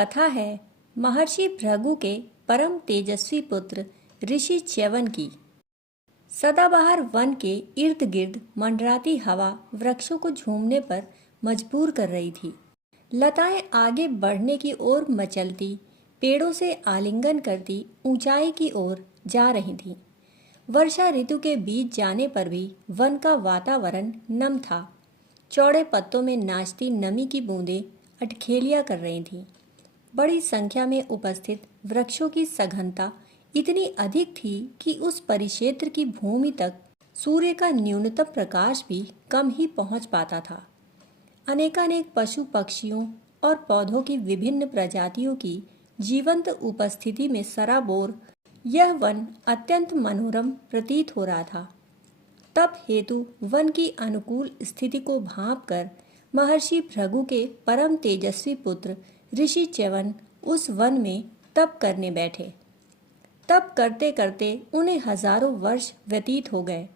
कथा है महर्षि भृगु के परम तेजस्वी पुत्र ऋषि च्यवन की। सदाबहार वन के इर्द गिर्द मंडराती हवा वृक्षों को झूमने पर मजबूर कर रही थी। लताएं आगे बढ़ने की ओर मचलती, पेड़ों से आलिंगन करती ऊंचाई की ओर जा रही थीं। वर्षा ऋतु के बीत जाने पर भी वन का वातावरण नम था। चौड़े पत्तों में नाचती नमी की बूंदें अटखेलियां कर रही थीं। बड़ी संख्या में उपस्थित वृक्षों की सघनता इतनी अधिक थी कि उस परिक्षेत्र की भूमि तक सूर्य का न्यूनतम प्रकाश भी कम ही पहुंच पाता था। अनेकानेक पशु पक्षियों और पौधों की विभिन्न प्रजातियों की जीवंत उपस्थिति में सराबोर यह वन अत्यंत मनोरम प्रतीत हो रहा था। तप हेतु वन की अनुकूल स्थिति को भांपकर महर्षि भृगु के परम तेजस्वी पुत्र ऋषि च्यवन उस वन में तप करने बैठे। तप करते करते उन्हें हजारों वर्ष व्यतीत हो गए।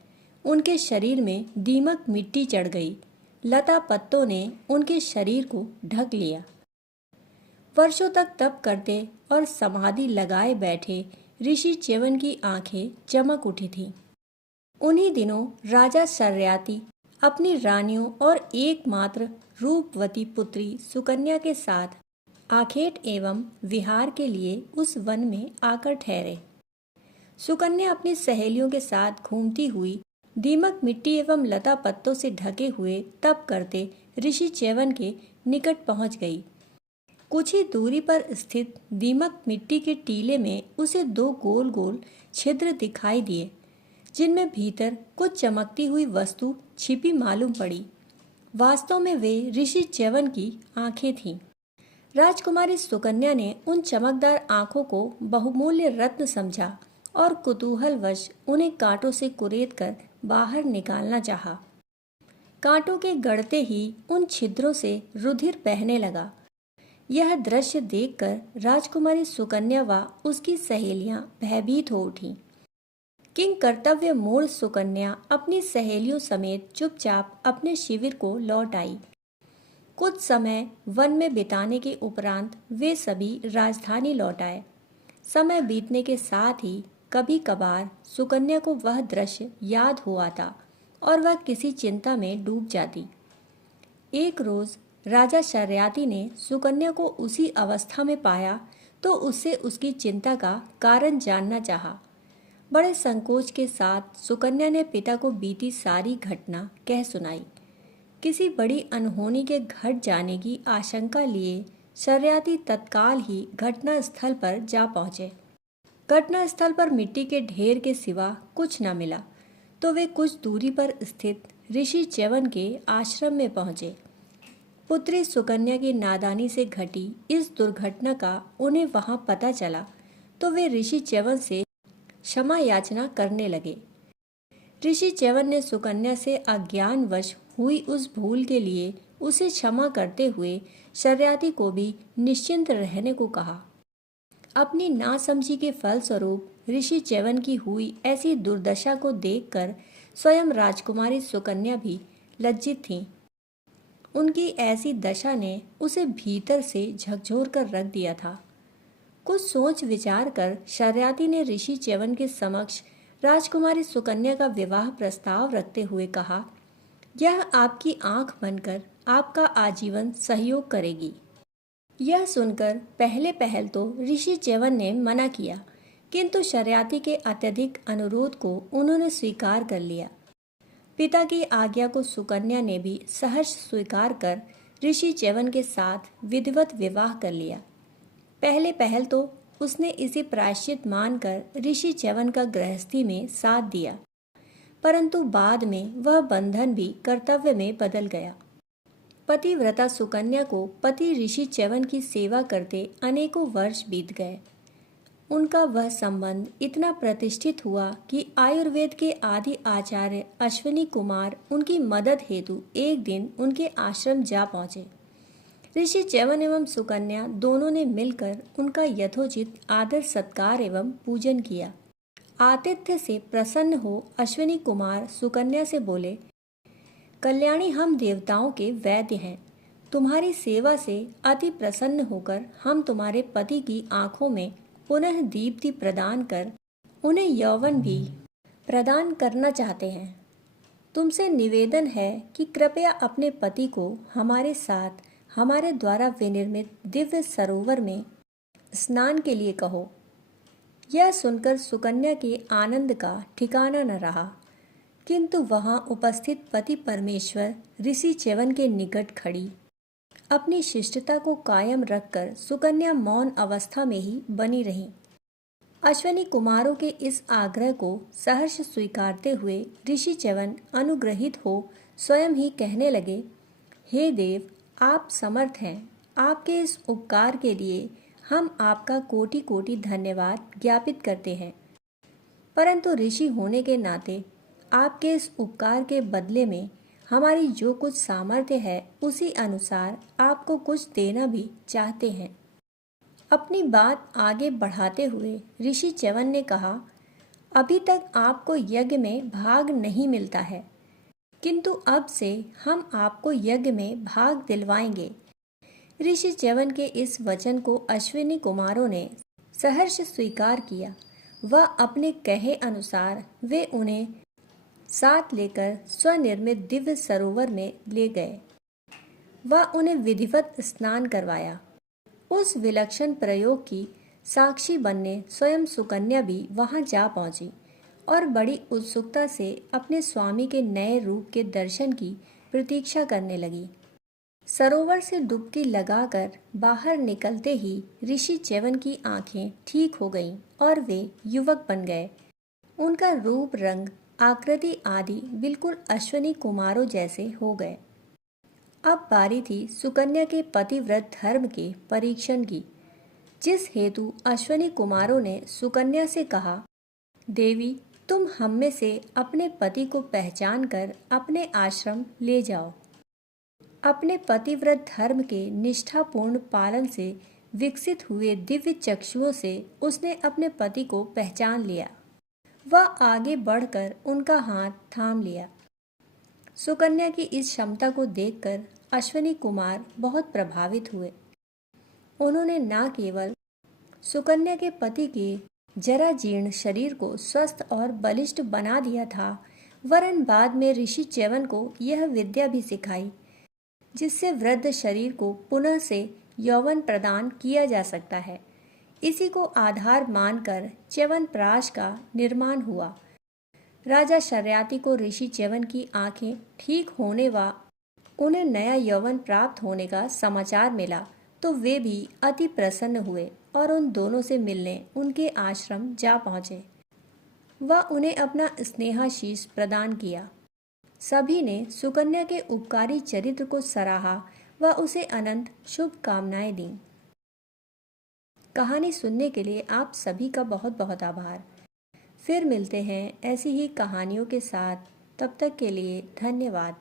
उनके शरीर में दीमक मिट्टी चढ़ गई। लता पत्तों ने उनके शरीर को ढक लिया। वर्षों तक तप करते और समाधि लगाए बैठे ऋषि च्यवन की आंखें चमक उठी थीं। उन्हीं दिनों राजा शर्याती अपनी रानियों और एकमात्र रूपवती पुत्री सुकन्या के साथ आखेट एवं विहार के लिए उस वन में आकर ठहरे। सुकन्या अपनी सहेलियों के साथ घूमती हुई दीमक मिट्टी एवं लता पत्तों से ढके हुए तप करते ऋषि च्यवन के निकट पहुंच गई। कुछ ही दूरी पर स्थित दीमक मिट्टी के टीले में उसे दो गोल गोल छिद्र दिखाई दिए, जिनमें भीतर कुछ चमकती हुई वस्तु छिपी मालूम पड़ी। वास्तव में वे ऋषि च्यवन की आंखें थीं। राजकुमारी सुकन्या ने उन चमकदार आंखों को बहुमूल्य रत्न समझा और कुतूहलवश उन्हें कांटों से कुरेद कर बाहर निकालना चाहा। कांटों के गड़ते ही उन छिद्रों से रुधिर बहने लगा। यह दृश्य देखकर राजकुमारी सुकन्या व उसकी सहेलियां भयभीत हो उठीं। किंग कर्तव्य मूढ़ सुकन्या अपनी सहेलियों समेत चुपचाप अपने शिविर को लौट आई। कुछ समय वन में बिताने के उपरांत वे सभी राजधानी लौट आए। समय बीतने के साथ ही कभी कभार सुकन्या को वह दृश्य याद हो आता और वह किसी चिंता में डूब जाती। एक रोज राजा शर्याती ने सुकन्या को उसी अवस्था में पाया तो उससे उसकी चिंता का कारण जानना चाहा। बड़े संकोच के साथ सुकन्या ने पिता को बीती सारी घटना कह सुनाई। किसी बड़ी अनहोनी के घट जाने की आशंका लिए शर्याती तत्काल ही घटना स्थल पर जा पहुंचे। घटना स्थल पर मिट्टी के ढेर के सिवा कुछ न मिला तो वे कुछ दूरी पर स्थित ऋषि च्यवन के आश्रम में पहुंचे। पुत्री सुकन्या की नादानी से घटी इस दुर्घटना का उन्हें वहां पता चला तो वे ऋषि च्यवन से क्षमा याचना करने लगे। ऋषि च्यवन ने सुकन्या से अज्ञानवश हुई उस भूल के लिए उसे क्षमा करते हुए शर्याती को भी निश्चिंत रहने को कहा। अपनी नासमझी के फलस्वरूप ऋषि च्यवन की हुई ऐसी दुर्दशा को देखकर स्वयं राजकुमारी सुकन्या भी लज्जित थीं। उनकी ऐसी दशा ने उसे भीतर से झकझोर कर रख दिया था। कुछ सोच विचार कर शर्याती ने ऋषि च्यवन के समक्ष राजकुमारी सुकन्या का विवाह प्रस्ताव रखते हुए कहा, यह आपकी आंख बनकर आपका आजीवन सहयोग करेगी। यह सुनकर पहले पहल तो ऋषि च्यवन ने मना किया, किंतु शर्याती के अत्यधिक अनुरोध को उन्होंने स्वीकार कर लिया। पिता की आज्ञा को सुकन्या ने भी सहर्ष स्वीकार कर ऋषि च्यवन के साथ विधिवत विवाह कर लिया। पहले पहल तो उसने इसे प्रायश्चित मानकर ऋषि च्यवन का गृहस्थी में साथ दिया, परंतु बाद में वह बंधन भी कर्तव्य में बदल गया। पतिव्रता सुकन्या को पति ऋषि च्यवन की सेवा करते अनेकों वर्ष बीत गए। उनका वह संबंध इतना प्रतिष्ठित हुआ कि आयुर्वेद के आदि आचार्य अश्विनी कुमार उनकी मदद हेतु एक दिन उनके आश्रम जा पहुंचे। ऋषि च्यवन एवं सुकन्या दोनों ने मिलकर उनका यथोचित आदर सत्कार एवं पूजन किया। आतिथ्य से प्रसन्न हो अश्विनी कुमार सुकन्या से बोले, कल्याणी हम देवताओं के वैद्य हैं, तुम्हारी सेवा से अति प्रसन्न होकर हम तुम्हारे पति की आंखों में पुनः दीप्ति प्रदान कर उन्हें यौवन भी प्रदान करना चाहते हैं। तुमसे निवेदन है कि कृपया अपने पति को हमारे साथ हमारे द्वारा विनिर्मित दिव्य सरोवर में स्नान के लिए कहो। यह सुनकर सुकन्या के आनंद का ठिकाना न रहा, किंतु वहां उपस्थित पति परमेश्वर ऋषि च्यवन के निकट खड़ी अपनी शिष्टता को कायम रखकर सुकन्या मौन अवस्था में ही बनी रही। अश्विनी कुमारों के इस आग्रह को सहर्ष स्वीकारते हुए ऋषि च्यवन अनुग्रहित हो स्वयं ही कहने लगे, हे देव, आप समर्थ हैं। आपके इस उपकार के लिए हम आपका कोटि कोटि धन्यवाद ज्ञापित करते हैं, परंतु ऋषि होने के नाते आपके इस उपकार के बदले में हमारी जो कुछ सामर्थ्य है उसी अनुसार आपको कुछ देना भी चाहते हैं। अपनी बात आगे बढ़ाते हुए ऋषि च्यवन ने कहा, अभी तक आपको यज्ञ में भाग नहीं मिलता है, किंतु अब से हम आपको यज्ञ में भाग दिलवाएंगे। ऋषि च्यवन के इस वचन को अश्विनी कुमारों ने सहर्ष स्वीकार किया। वह अपने कहे अनुसार वे उन्हें साथ लेकर स्वनिर्मित दिव्य सरोवर में ले गए। वह उन्हें विधिवत स्नान करवाया। उस विलक्षण प्रयोग की साक्षी बनने स्वयं सुकन्या भी वहां जा पहुंची और बड़ी उत्सुकता से अपने स्वामी के नए रूप के दर्शन की प्रतीक्षा करने लगी। सरोवर से डुबकी लगाकर बाहर निकलते ही ऋषि च्यवन की आंखें ठीक हो गईं और वे युवक बन गए। उनका रूप, रंग, आकृति आदि बिल्कुल अश्विनी कुमारों जैसे हो गए। अब बारी थी सुकन्या के पतिव्रत धर्म के परीक्षण की, जिस हेतु अश्विनी कुमारों ने सुकन्या से कहा, देवी, तुम हम में से अपने पति को पहचान कर अपने आश्रम ले जाओ। अपने पतिव्रत धर्म के निष्ठापूर्ण पालन से विकसित हुए दिव्य चक्षुओं से उसने अपने पति को पहचान लिया। वह आगे बढ़कर उनका हाथ थाम लिया। सुकन्या की इस क्षमता को देखकर अश्विनी कुमार बहुत प्रभावित हुए। उन्होंने न केवल सुकन्या के पति के जरा जीर्ण शरीर को स्वस्थ और बलिष्ठ बना दिया था, वरन बाद में ऋषि च्यवन को यह विद्या भी सिखाई जिससे वृद्ध शरीर को पुनः से यौवन प्रदान किया जा सकता है। इसी को आधार मानकर च्यवनप्राश का निर्माण हुआ। राजा शर्याती को ऋषि च्यवन की आंखें ठीक होने व उन्हें नया यौवन प्राप्त होने का समाचार मिला तो वे भी अति प्रसन्न हुए और उन दोनों से मिलने उनके आश्रम जा पहुँचे। वह उन्हें अपना स्नेहाशीष प्रदान किया। सभी ने सुकन्या के उपकारी चरित्र को सराहा व उसे अनंत शुभकामनाएं दी। कहानी सुनने के लिए आप सभी का बहुत बहुत आभार। फिर मिलते हैं ऐसी ही कहानियों के साथ। तब तक के लिए धन्यवाद।